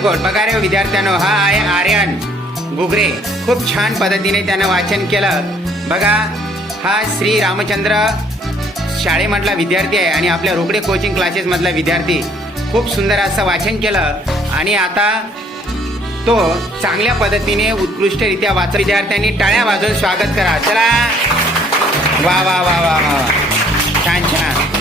Good. बघा रे विद्यार्थ्यांनो, हा आहे आर्यन गुगरे. खूप छान पद्धतीने त्यानं वाचन केलं. बघा, हा श्री रामचंद्र शाळेमधला विद्यार्थी आहे आणि आपल्या रोकडे कोचिंग क्लासेसमधला विद्यार्थी. खूप सुंदर असं वाचन केलं आणि आता तो चांगल्या पद्धतीने उत्कृष्टरित्या वाच. विद्यार्थ्यांनी टाळ्या वाजवून स्वागत करा. चला, वा वा वा वा वा, छान छान.